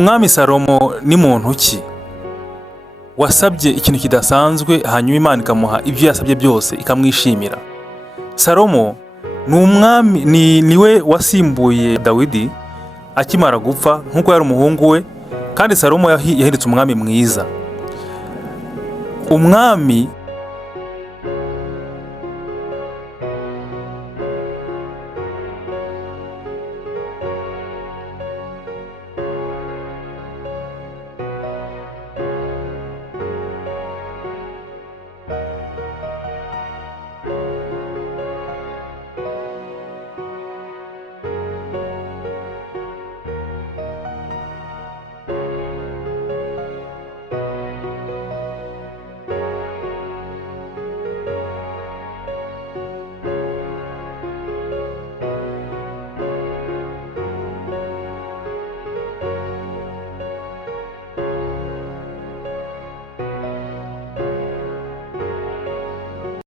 Umwami Salomo ni muntu ki wasabye ikintu kidasanzwe hanyuma Imana ikamuha ibyo yasabye byose ikamwishimira? Salomo ni umwami, niwe wasimbuye Dawidi akimara gupfa nk'uko yari umuhungu we, kandi Salomo yahindutse umwami mwiza. Umwami